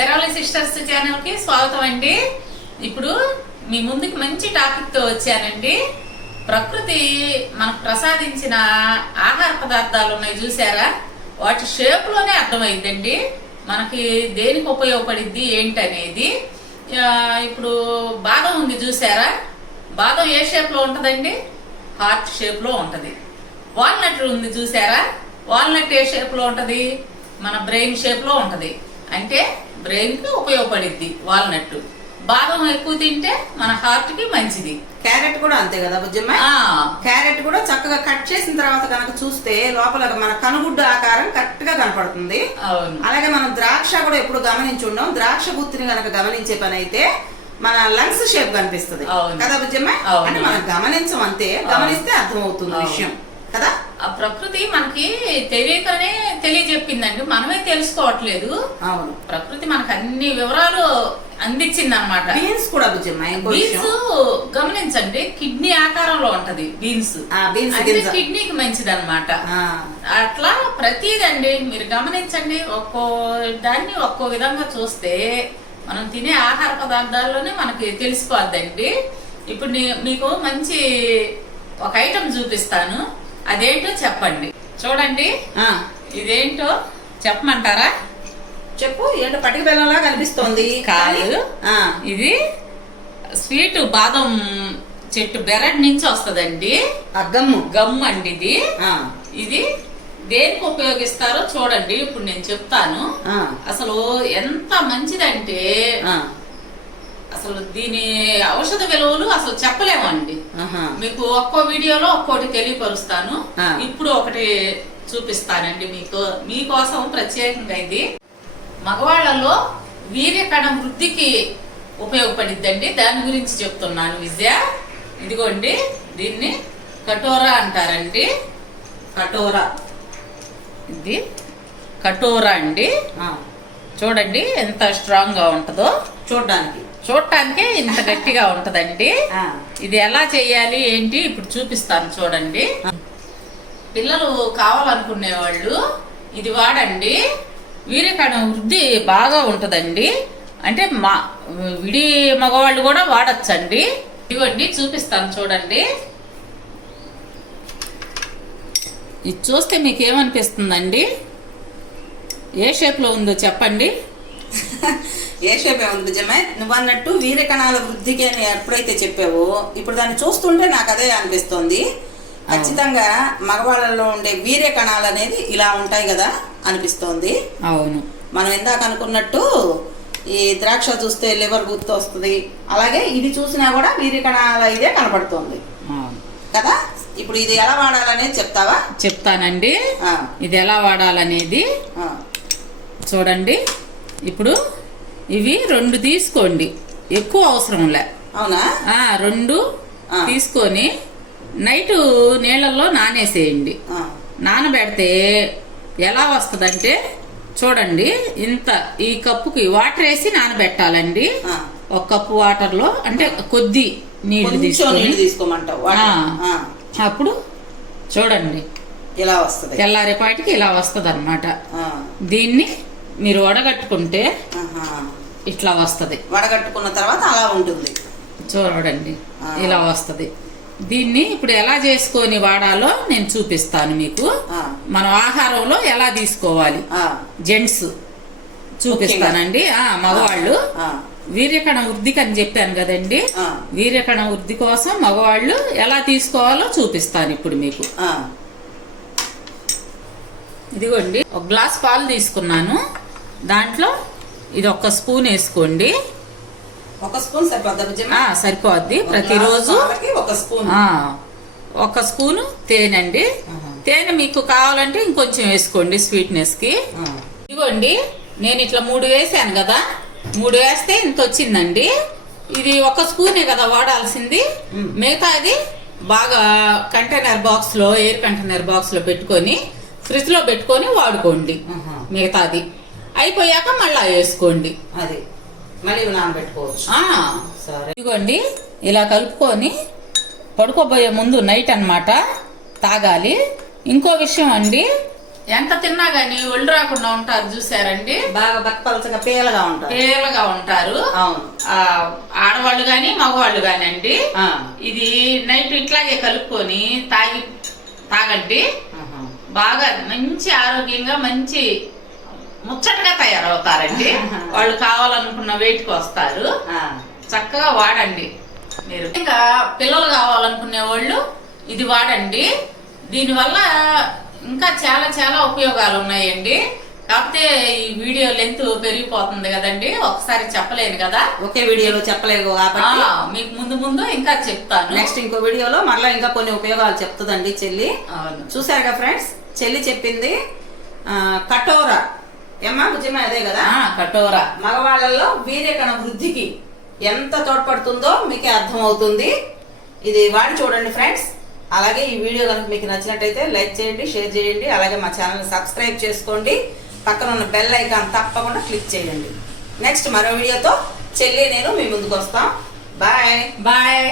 తెరవలి sisters channel కి స్వాగతం అండి. ఇప్పుడు మీ ముందుకు మంచి టాపిక్ తో వచ్చానండి. ప్రకృతి మనకు ప్రసాదించిన ఆహార పదార్థాలు ఉన్నాయి చూసారా, వాటి షేప్ లోనే అర్థమైందండి మనకి దేనికి ఉపయోగపడిద్ది ఏంటనేది. ఇప్పుడు బాదం ఉంది చూసారా, బాదం ఏ షేప్ లో ఉంటదండి? హార్ట్ షేప్ లో ఉంటది. వాల్నట్ ఉంది చూసారా, వాల్నట్ ఏ షేప్ లో ఉంటది? మన బ్రెయిన్ షేప్ లో ఉంటది. అంటే బ్రెయిన్ కి ఉపయోగపడిద్ది వాల్నట్. బాదం ఎక్కువ తింటే మన హార్ట్ కి మంచిది. క్యారెట్ కూడా అంతే కదా బుజ్జమ్మ. క్యారెట్ కూడా చక్కగా కట్ చేసిన తర్వాత కనుక చూస్తే లోపల మన కనుగుడ్డు ఆకారం కరెక్ట్ గా కనపడుతుంది. అలాగే మనం ద్రాక్ష కూడా ఎప్పుడు గమనించి ఉండం. ద్రాక్ష గుత్తిని కనుక గమనించే పని అయితే మన లంగ్స్ షేప్ కనిపిస్తుంది కదా బుజ్జమ్మ. అంటే మనం గమనించం అంతే, గమనిస్తే అర్థమవుతుంది విషయం కదా. ఆ ప్రకృతి మనకి తెలియకనే తెలియజెప్పిందండి, మనమే తెలుసుకోవట్లేదు. అవును, ప్రకృతి మనకు అన్ని వివరాలు అందించింది అనమాట. బీన్స్ కూడా బుజ్జమ్మ, బీన్స్ గమనించండి, కిడ్నీ ఆకారంలో ఉంటది బీన్స్. కిడ్నీకి మంచిది అనమాట. అట్లా ప్రతిదండి మీరు గమనించండి. ఒక్కో దాన్ని ఒక్కో విధంగా చూస్తే మనం తినే ఆహార పదార్థాల్లోనే మనకి తెలిసిపోద్దండి. ఇప్పుడు మీకు మంచి ఒక ఐటమ్ చూపిస్తాను, అదేంటో చెప్పండి. చూడండి, ఇదేంటో చెప్పమంటారా? చెప్పు. ఏంటో పటిక బెల్లంలా కనిపిస్తోంది. కాదు, ఇది స్వీట్ బాదం చెట్టు బెరడ్ నుంచి వస్తదండి. గమ్ము అండి ఇది. ఇది దేనికి ఉపయోగిస్తారో చూడండి, ఇప్పుడు నేను చెప్తాను. అసలు ఎంత మంచిదంటే అసలు దీని ఔషధ విలువలు అసలు చెప్పలేమండి. మీకు ఒక్కో వీడియోలో ఒక్కోటి తెలియపరుస్తాను. ఇప్పుడు ఒకటి చూపిస్తానండి మీకోసం ప్రత్యేకంగా. ఇది మగవాళ్లలో వీర్యకణం వృద్ధికి ఉపయోగపడిద్దండి, దాని గురించి చెప్తున్నాను విద్య. ఇదిగోండి, దీన్ని కటోరా అంటారండి. కటోరా, ఇది కటోరా అండి. చూడండి ఎంత స్ట్రాంగ్ గా ఉంటుందో. చూడటానికే ఇంత గట్టిగా ఉంటదండి. ఇది ఎలా చేయాలి ఏంటి ఇప్పుడు చూపిస్తాను చూడండి. పిల్లలు కావాలనుకునే వాళ్ళు ఇది వాడండి, వీర్యకణం వృద్ధి బాగా ఉంటదండి. అంటే విడి మగవాళ్ళు కూడా వాడచ్చండి. ఇవ్వండి చూపిస్తాను చూడండి. ఇది చూస్తే మీకు ఏమనిపిస్తుందండి? ఏ షేప్ లో ఉందో చెప్పండి. ఏ షేప్ ఏముంది నిజమే. నువ్వు అన్నట్టు వీర్యకణాల వృద్ధికి అని ఎప్పుడైతే చెప్పావో, ఇప్పుడు దాన్ని చూస్తుంటే నాకు అదే అనిపిస్తోంది. ఖచ్చితంగా మగవాళ్ళలో ఉండే వీర్యకణాలు అనేది ఇలా ఉంటాయి కదా అనిపిస్తోంది. అవును, మనం ఇందాక అనుకున్నట్టు ఈ ద్రాక్ష చూస్తే లివర్ గుర్తు వస్తుంది, అలాగే ఇది చూసినా కూడా వీర్యకణాల ఇదే కనపడుతుంది కదా. ఇప్పుడు ఇది ఎలా వాడాలనేది చెప్తావా? చెప్తానండి. ఇది ఎలా వాడాలనేది చూడండి. ఇప్పుడు ఇవి 2 తీసుకోండి, ఎక్కువ అవసరం లే. అవునా? 2 తీసుకొని నైట్ నీళ్ళల్లో నానేసేయండి. నానబెడితే ఎలా వస్తుందంటే చూడండి, ఇంత ఈ కప్పుకి వాటర్ వేసి నానబెట్టాలండి. 1 కప్పు వాటర్ లో అంటే కొద్ది నీళ్లు తీసుకోమంటావు. అప్పుడు చూడండి ఇలా వస్తుంది. తెల్లారేపాటికి ఇలా వస్తుంది అనమాట. దీన్ని మీరు వడగట్టుకుంటే ఇట్లా వస్తది. వడగట్టుకున్న తర్వాత అలా ఉంటుంది చూడండి, ఇలా వస్తది. దీన్ని ఇప్పుడు ఎలా చేసుకొని వాడాలో నేను చూపిస్తాను మీకు. మనం ఆహారంలో ఎలా తీసుకోవాలి జెంట్స్ చూపిస్తానండి. మగవాళ్ళు వీర్యకణ వృద్ధికి అని చెప్పాను కదండి, వీర్యకణ వృద్ధి కోసం మగవాళ్ళు ఎలా తీసుకోవాలో చూపిస్తాను ఇప్పుడు మీకు. ఇదిగోండి, 1 గ్లాస్ పాలు తీసుకున్నాను. దాంట్లో ఇది 1 స్పూన్ వేసుకోండి. 1 స్పూన్ సరిపోద్ది. ప్రతిరోజు 1 స్పూను తేనె అండి. తేనె మీకు కావాలంటే ఇంకొంచెం వేసుకోండి స్వీట్నెస్ కి. ఇదిగోండి, నేను ఇట్లా 3 వేసాను కదా, 3 వేస్తే ఇంత వచ్చిందండి. ఇది 1 స్పూనే కదా వాడాల్సింది. మిగతాది బాగా కంటైనర్ బాక్స్ లో, ఎయిర్ కంటైనర్ బాక్స్ లో పెట్టుకొని ఫ్రిడ్జ్ లో పెట్టుకొని వాడుకోండి. మిగతాది అయిపోయాక మళ్ళా వేసుకోండి. అది మళ్ళీ నానబెట్టుకోవచ్చు. ఇదిగోండి, ఇలా కలుపుకొని పడుకోబోయే ముందు నైట్ అన్నమాట తాగాలి. ఇంకో విషయం అండి, ఎంత తిన్నా గానీ ఒళ్ళు రాకుండా ఉంటారు చూసారండి. బాగా బక్కపలచగా పేలగా ఉంటారు. అవును. ఆడవాళ్ళు గాని మగవాళ్ళు గాని అండి. ఇది నైట్ ఇట్లాగే కలుపుకొని తాగండి. బాగా మంచి ఆరోగ్యంగా మంచి ముచ్చటగా తయారవుతారండి. వాళ్ళు కావాలనుకున్న వెయిట్ కి వస్తారు. చక్కగా వాడండి మీరు. ఇంకా పిల్లలు కావాలనుకునే వాళ్ళు ఇది వాడండి. దీనివల్ల ఇంకా చాలా చాలా ఉపయోగాలు ఉన్నాయండి. కాకపోతే ఈ వీడియో లెంత్ పెరిగిపోతుంది కదండి, ఒకసారి చెప్పలేను కదా, ఒకే వీడియోలో చెప్పలేవు కాబట్టి మీకు ముందు ఇంకా చెప్తాను. నెక్స్ట్ ఇంకో వీడియోలో మరలా ఇంకా కొన్ని ఉపయోగాలు చెప్తుందండి చెల్లి. చూసారుగా ఫ్రెండ్స్, చెల్లి చెప్పింది కటోరా. ఏమ్మా బుజ్జమ్మ అదే కదా, కటోరా. మగవాళ్ళలో వీర్యకణ వృద్ధికి ఎంత తోడ్పడుతుందో మీకే అర్థం అవుతుంది. ఇది వాడి చూడండి ఫ్రెండ్స్. అలాగే ఈ వీడియో కనుక మీకు నచ్చినట్టయితే లైక్ చేయండి, షేర్ చేయండి. అలాగే మా ఛానల్ సబ్స్క్రైబ్ చేసుకోండి. పక్కన ఉన్న బెల్ ఐకాన్ తప్పకుండా క్లిక్ చేయండి. నెక్స్ట్ మరో వీడియోతో చెల్లి నేను మీ ముందుకు వస్తాం. బాయ్.